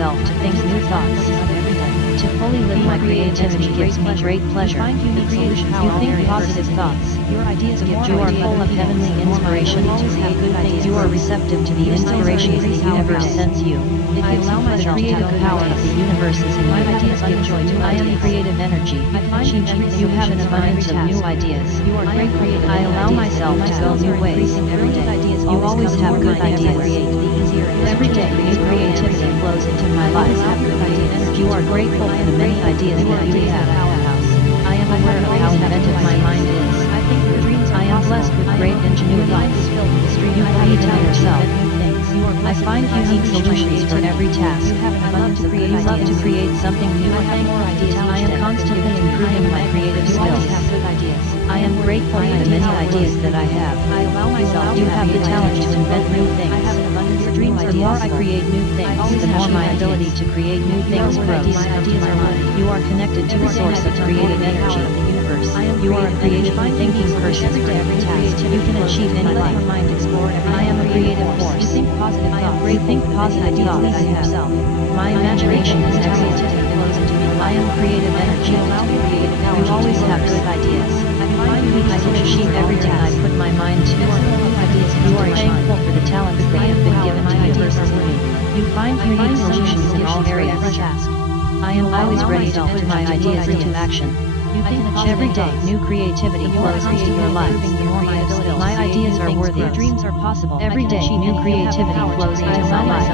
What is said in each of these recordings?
myself to think new thoughts. To fully live my creativity gives me great pleasure. You think positive thoughts. You are full of heavenly inspiration to create good ideas. You are receptive to the inspirations the universe sends you. It gives me pleasure. The creative power of the universe is in you. I am creative energy. You have an abundance of new ideas. I allow myself to go new ways. You always have good ideas. Every day, new creativity flows into my life. You are grateful for the many ideas that you have. I am aware of how inventive my mind is. I am blessed with great ingenuity. You believe in yourself. I find unique solutions for every task. You love to create something new. I am constantly improving my creative skills. I am grateful for the many ideas that I have. You have the talent to invent new things. The more I create new things, the more my ability to create new things grows. You are connected to the source of creative energy. You are a creative thinking person. You can achieve anything. I am a creative force. Think positive thoughts. My imagination is excellent. I am creative energy. You always have good ideas. I can achieve everything I put my mind to. You are thankful for the talents that have been given to you. You find unique solutions in all areas. I am always ready to put my ideas into action. Every day, new creativity flows into your life. My ideas are worthy. Every day, new creativity flows into my life.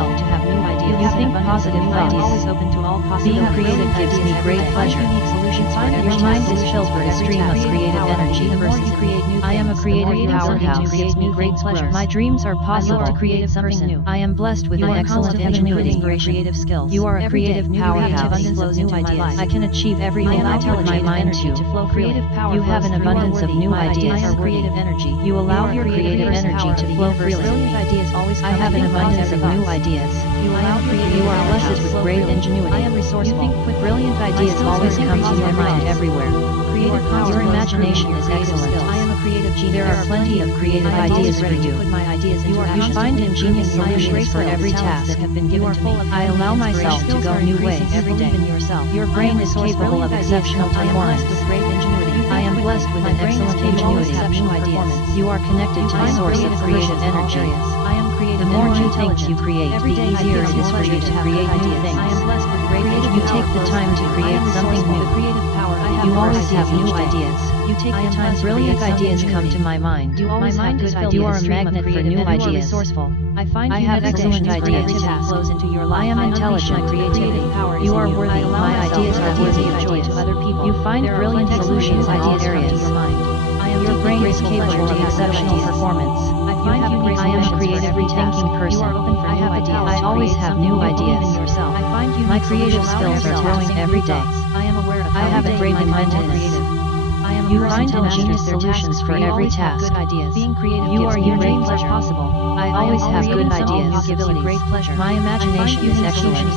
You think positive thoughts. Being creative gives me great pleasure. Your mind is filled with a stream of creative energy. I am a creative powerhouse. My dreams are possible. I am blessed with an excellent ingenuity. You are a creative powerhouse. I can achieve everything I put my mind to. You have an abundance of new ideas. You allow your creative energy to flow freely. I have an abundance of new ideas. You are blessed with great ingenuity. Brilliant ideas always come to your mind everywhere. Your imagination is excellent. There are plenty of creative ideas for you. You find ingenious solutions for every task. I allow myself to go new ways. Your brain is capable of exceptional performance. I am blessed with an excellent ingenuity. You are connected to the source of creative energy. The more new things you create, the easier it is for you to create new things. You take the time to create something new. You always have new ideas. Brilliant ideas come to my mind. You are a magnet for new ideas. I have excellent ideas. I am intelligent. You are worthy. My ideas are worthy of choice. You find brilliant solutions in all areas. Your brain is capable of exceptional performance. I am a creative thinking person. I always have new ideas. My creative skills are growing every day. I have a great inventiveness. You find ingenious solutions for every task. You are unique. I always have good ideas. My imagination is excellent.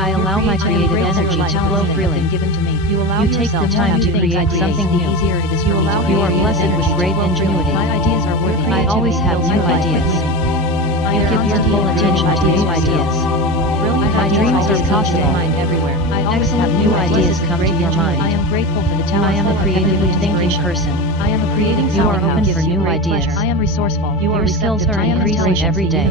I allow my creative energy to flow freely. You take the time to create something new. You are blessed with great ingenuity. I always have new ideas. You give your full attention to new ideas. My dreams are possible. Excellent new ideas come to your mind. I am a creatively thinking person. You are open for new ideas. Your skills are increasing every day.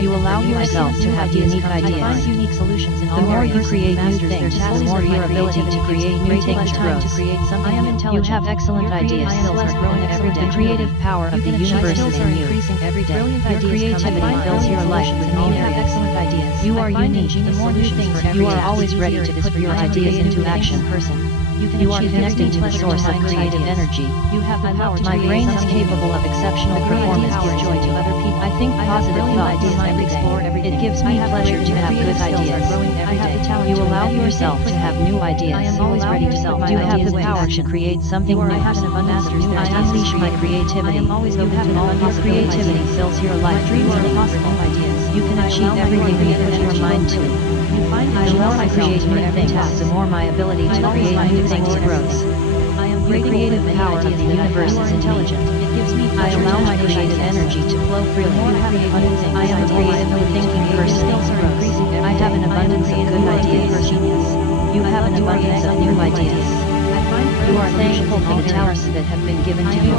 You allow yourself to have unique ideas. The more you create new things, the more your ability to create new things grows. You have excellent ideas. The creative power of the universe is in you. Your creativity fills your life with meaning. You are unique. You are always ready to put your ideas into action. You are connected to the source of creative energy. My brain is capable of exceptional performance. I think positive thoughts. It gives me pleasure to have good ideas. You allow yourself to have new ideas. You have the power to create something new. I unleash my creativity. Your creativity fills your life. You can achieve everything you put your mind to. The more I create new things, the more my ability to create new things grows. Your creative power power of the universe is intelligent. It gives me I allow my creative energy to flow freely. I am a creatively thinking person. I have an abundance of good ideas. You have an abundance of new ideas. You are thankful for the talents that have been given to you.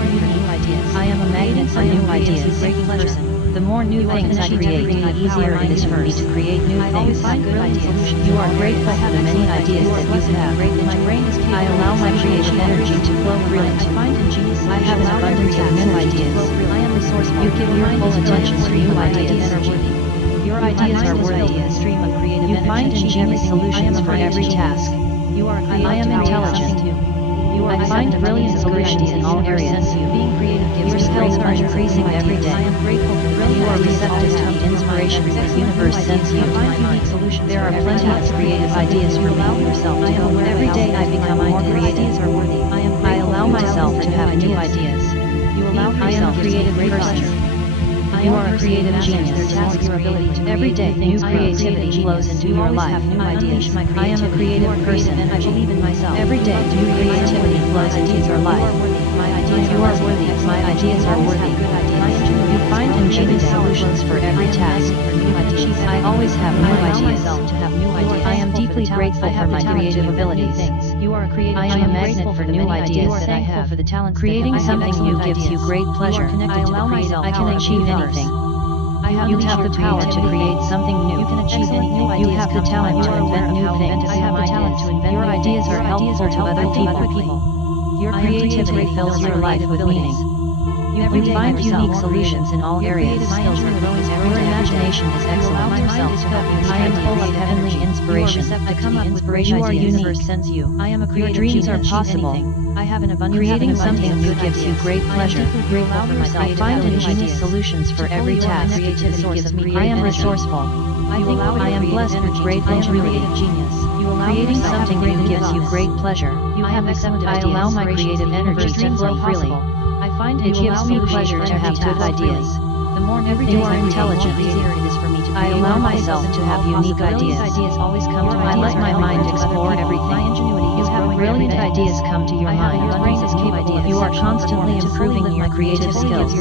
I am a magnet for new ideas. The more new things I create, the easier it is for me to create new things. You are grateful for the many ideas that you have. I allow my creative energy to flow freely. I have an abundance of new ideas. You give your full attention to new ideas. Your ideas are worthy. You find ingenious solutions for every task. I am intelligent. I find brilliant solutions in all areas. Your skills are increasing every day. You are receptive to the inspirations the universe sends you. There are plenty of creative ideas for me. Every day I become more creative. I allow myself to have new ideas. I am a creative person. You are a creative genius. Every day, new creativity flows into your life. I am a creative person. Every day, new creativity flows into your life. You are worthy. My ideas are worthy. You find ingenious solutions for every task. I always have new ideas. I am deeply grateful for my creative abilities. I am a magnet for new ideas that I have. Creating something new gives you great pleasure. I can achieve anything. You have the power to create something new. You have the talent to invent new things. Your ideas are helpful to other people. Your creativity fills your life with meaning. You find unique solutions in all areas. Your imagination is excellent. I am full of heavenly inspiration. You are unique. Your dreams are possible. Creating something new gives you great pleasure. I find ingenious solutions for every task. I am resourceful. I am blessed with great ingenuity. Creating something new gives you great pleasure. I allow my creative energy to flow freely. It gives me pleasure to have good ideas. You are intelligent. I allow myself to have unique ideas. I let my mind explore everything. Brilliant ideas come to your mind. You are constantly improving your creative skills.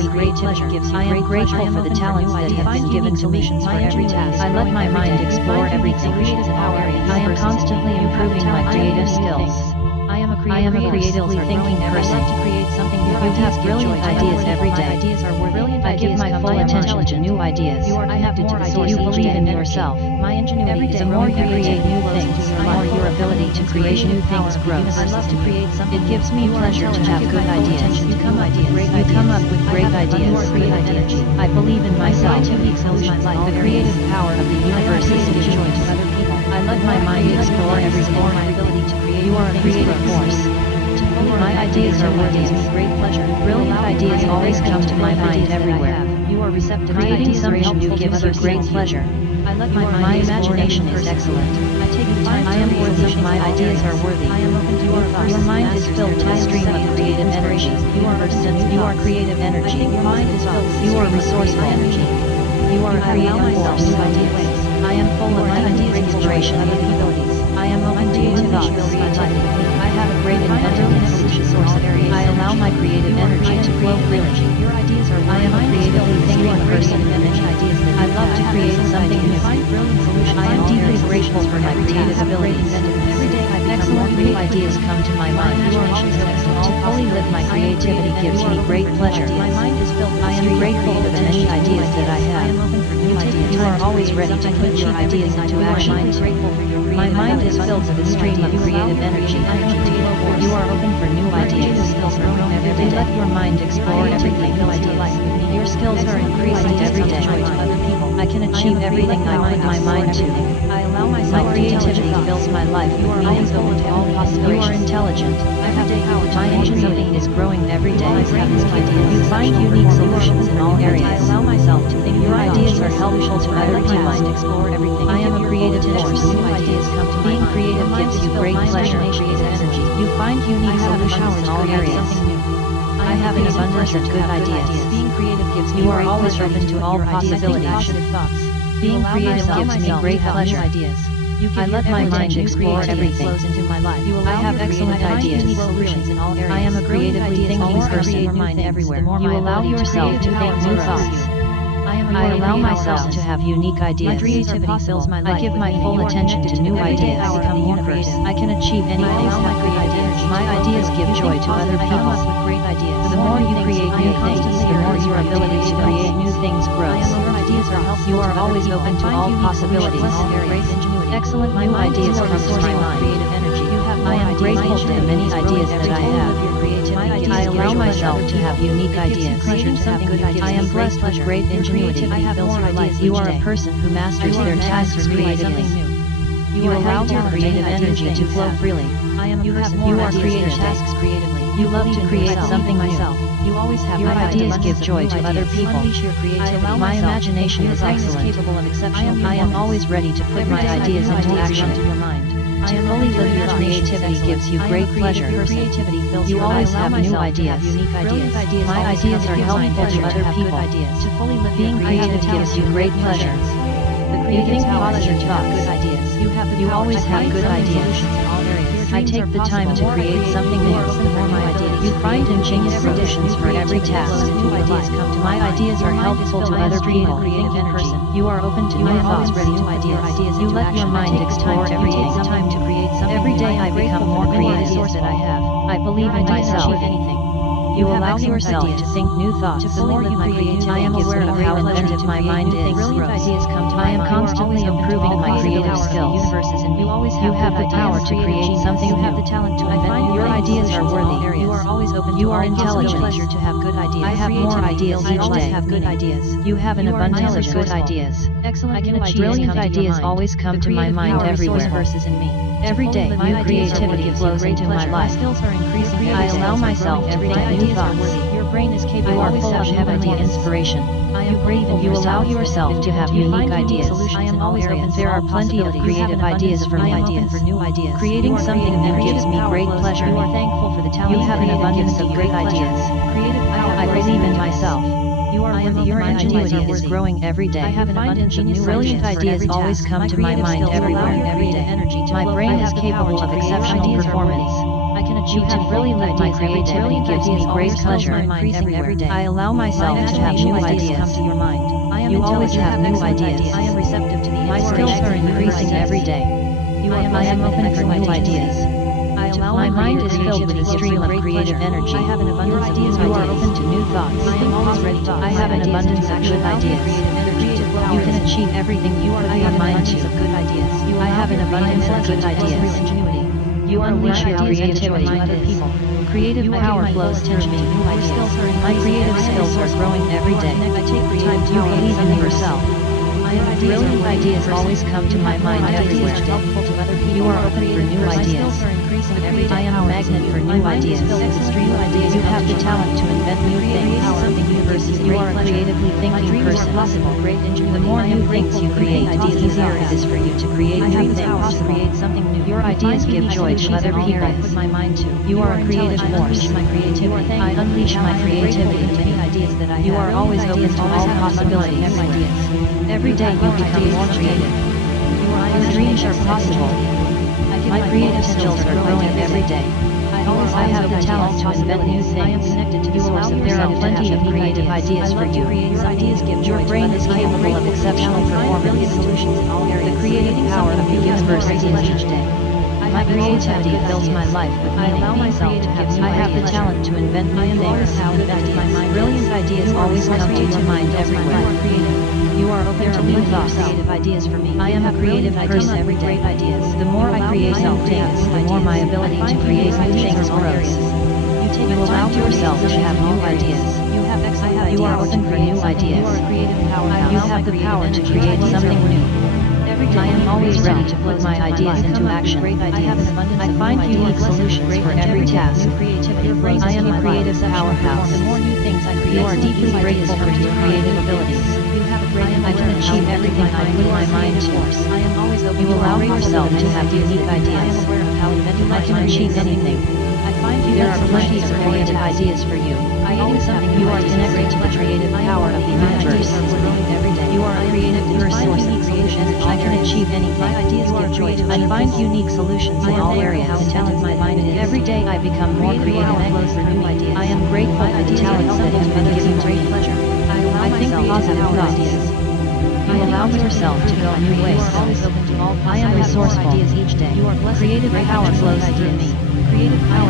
I am grateful for the talents that have been given to me. I let my mind explore everything. I am constantly improving my creative skills. I am a creatively thinking person. You have brilliant ideas every day. I give my full attention to new ideas. You believe in yourself. The more you create new things, the more your ability to create new things grows. It gives me pleasure to have good ideas. You come up with great ideas. I believe in myself. The creative power of the universe is enjoyed to other people. I let my mind explore everything. You are a creative force. My ideas are worthy. Brilliant ideas always come to my mind everywhere. Creating something new gives you great pleasure. My imagination is excellent. I am worthy. My ideas are worthy. Your mind is filled with a stream of creative energy. You are creative energy. You are resourceful. You are a creative force. I am full of heavenly inspiration. I am open to new thoughts. I have a great inventiveness. I allow my creative energy to flow freely. I am a creatively thinking person. I love to create something new. I am deeply grateful for my creative abilities. Excellent new ideas come to my mind. To fully live my creativity gives me great pleasure. I am grateful for the many ideas that I have. You are always ready to put your ideas into action. My mind is filled with a stream of creative energy. You are open for new ideas. Let your mind explore everything. Your skills are increasing every day. I can achieve everything I put my mind to. My creativity fills my life with meaning. You are intelligent. My ingenuity is growing every day. You find unique solutions in all areas. Your ideas are helpful to other people. I am a creative force. Being creative gives you great pleasure. You find unique solutions in all areas. I have an abundance of good ideas. You are always open to all possibilities. Being creative gives me great pleasure. I let my mind explore everything. I have excellent ideas. I am a creatively thinking person. You allow yourself to think new thoughts. I allow myself to have unique ideas. I give my full attention to new ideas. I can achieve anything. My ideas give joy to other people. The more you create new things, the more your ability to create new things grows. You are always open to all possibilities. Excellent new ideas come to my mind. I am grateful for the many ideas that I have. I allow myself to have unique ideas. I am blessed with great ingenuity. You are a person who masters their tasks creatively. You allow your creative energy to flow freely. You are creative. You love to create something myself. Your ideas give joy to other people. My imagination is excellent. I am always ready to put my ideas into action. To fully live your creativity gives you great pleasure. You always have new ideas. My ideas are helpful to other people. Being creative gives you great pleasure. You think positive thoughts. You always have good ideas. I take the time to create something new. You find ingenious solutions for every task. My ideas are helpful to other people. You are open to new thoughts. You let your mind explore everything. Every day I become more creative. I believe in myself. You allow yourself to think new thoughts. I am aware of how inventive my mind is. I am constantly improving my creative skills. You have the power to create something new. Your ideas are worthy. You are intelligent. I have more ideas each day. You have an abundance of good ideas. Brilliant ideas always come to my mind everywhere. Every day, new creativity flows into my life. I allow myself to think new thoughts. You are full of heavenly inspiration. You allow yourself to have unique ideas. There are plenty of creative ideas for me. Creating something new gives me great pleasure. You have an abundance of great ideas. I believe in myself. Your ingenuity is growing every day. Brilliant ideas always come to my mind everywhere. My brain is capable of exceptional performance. To fully live my creativity gives me great pleasure. I allow myself to have new ideas. You always have new ideas. My skills are increasing every day. I am open for new ideas. My mind is filled with a stream of creative energy. You are open to new thoughts. I have an abundance of good ideas. You can achieve everything you put your mind to. I have an abundance of good ideas. You unleash your creativity. Creative power flows to me. My creative skills are growing every day. You believe in yourself. Brilliant ideas always come to my mind everywhere. You are open for new ideas. I am a magnet for new ideas. You have the talent to invent new things. You are a creatively thinking person. The more new things you create, the easier it is for you to create new things. Your ideas give joy to other people. You are a creative force. I unleash my creativity. You are always open to all possibilities. Every day you become more creative. Your dreams are possible. My creative skills are growing every day. I have the talent to invent new things. There are plenty of creative ideas for you. Your brain is capable of exceptional performance. The creative power of the universe is in each day. My creativity fills my life with meaning. I have the talent to invent new things. Brilliant ideas always come to your mind everywhere. You are open to new thoughts. I am a creative person every day. The more I create new things, the more my ability to create new things grows. You allow yourself to have new ideas. You are open for new ideas. You have the power to create something new. I am always ready to put my ideas into action. I find unique solutions for every task. I am a creative powerhouse. You are deeply grateful for your creative abilities. I can achieve everything I put my mind to. You allow yourself to have unique ideas. I can achieve anything. There are plenty of creative ideas for you. You are connected to the creative power of the universe. You are a creative source of creation. I can achieve anything. I find unique solutions in all areas. Every day I become more creative. I am grateful for the talents that have been given to me. I think positive thoughts. You allow yourself to go new ways. I am resourceful. Creative power flows through me.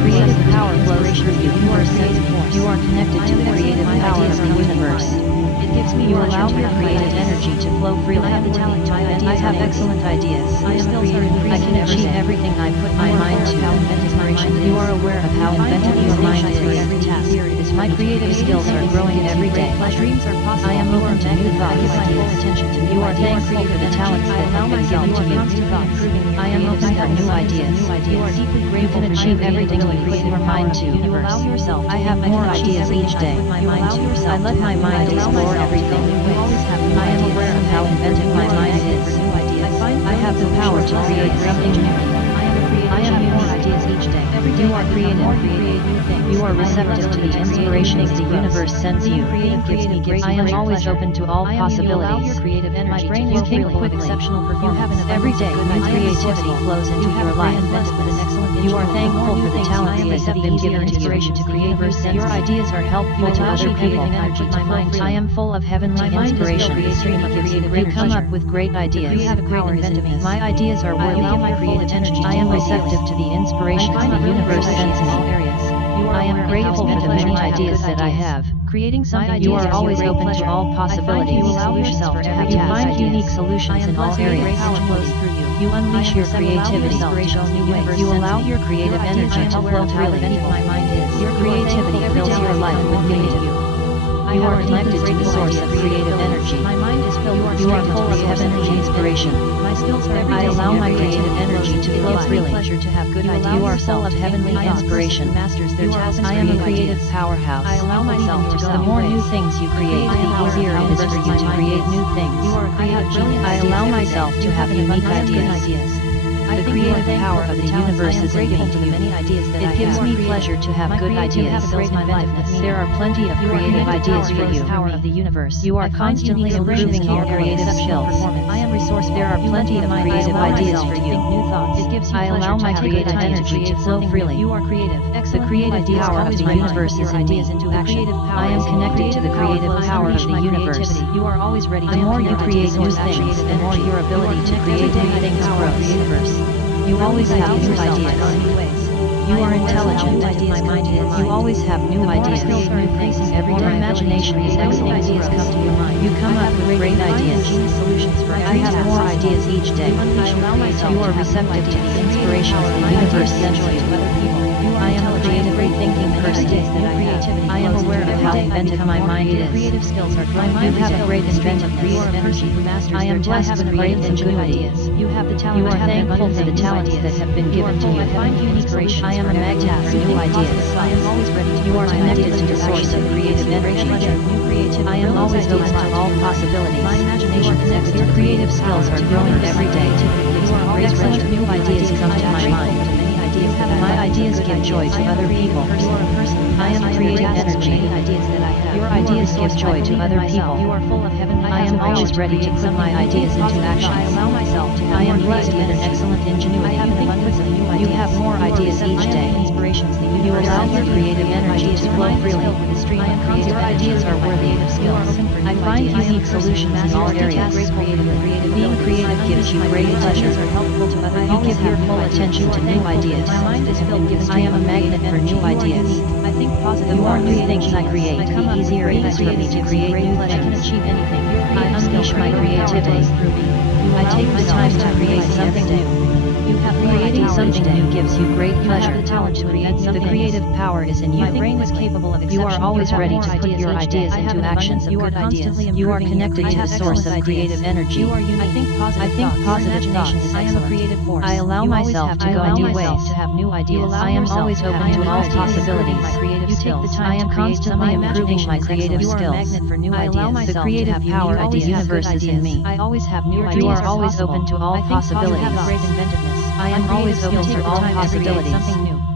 Creative power flows through you. You are connected to the creative power of the universe. You allow your creative energy to flow freely. I have excellent ideas. I can achieve everything I put my mind to. You are aware of how inventive your mind is. My creative skills are growing every day. I am open to new thoughts. You are thankful for the talents that have been given to you. I am open for new ideas. You can achieve everything you put your mind to. I have more ideas each day. I let my mind explore everything. I am aware of how inventive my mind is. I have the power to create something new. I am more ideas each day. You are creative. You are receptive to the inspirations the universe sends you. I am always open to all possibilities. You think quickly. Every day, new creativity flows into your life. You are thankful for the talents that have been given to you. Your ideas are helpful to other people. I am full of heavenly inspirations. You come up with great ideas. My ideas are worthy of my creative energy. I am receptive to the inspirations the universe sends me. I am grateful for the many ideas that I have. You are always open to all possibilities. You find unique solutions in all areas. You unleash your creativity. You allow your creative energy to flow freely. Your creativity fills your life with meaning. You are connected to the source of creative energy. You are full of heavenly inspiration. I allow my creative energy to flow freely. You are full of heavenly inspiration. I am a creative powerhouse. The more new things you create, the easier it is for you to create new things. I allow myself to have unique ideas. The creative power of the universe is in me. It gives me pleasure to have good ideas. There are plenty of creative ideas for you. You are constantly improving your creative skills. There are plenty of creative ideas for you. I allow my creative energy to flow freely. The creative power of the universe is in me. I am connected to the creative power of the universe. The more you create new things, the more your ability to create new things grows. You always have new ideas. You are intelligent. You always have new ideas. Your imagination is excellent. You come up with great ideas. I have more ideas each day. You are receptive to the inspirations the universe sends you. I am a creatively thinking person. I am aware of how inventive my mind is. You have a great inventiveness. I am blessed with great ingenuity. You are thankful for the talents that have been given to you. I am a magnet for new ideas. You are connected to the source of creative energy. I am always open to all possibilities. Your creative skills are growing every day. Excellent new ideas come to my mind. My ideas give joy to other people. I am creative energy. Your ideas give joy to other people. I am always ready to put my ideas into action. I am blessed with an excellent ingenuity. You have more ideas each day. You allow your creative energy to flow freely. Your ideas are worthy of skills. I find unique solutions in all areas. Being creative gives you great pleasure. You give your full attention to new ideas. I am a magnet for new ideas. The more new things I create, the easier it is for me to create new things. I unleash my creativity. I take the time to create something new. Creating something new gives you great pleasure. The creative power is in you. You are always ready to put your ideas into action. You are connected to the source of creative energy. I think positive thoughts. I allow myself to go new ways. I am always open to all possibilities. I am constantly improving my creative skills. The creative power of the universe is in me. You are always open to all possibilities. I am always open to all possibilities.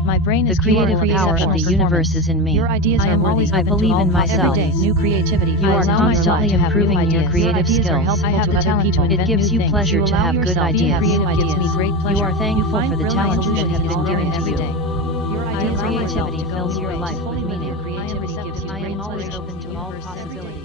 My brain is The creative power of the universe is in me. Your ideas are always I believe in myself. Every day, new creativity. You are constantly improving your creative skills. I have the talent to It gives you pleasure to have good ideas. It gives me great pleasure. You are thankful for the talents that have been given to every you. day. Your Your creativity fills your life with meaning. I am always open to all possibilities.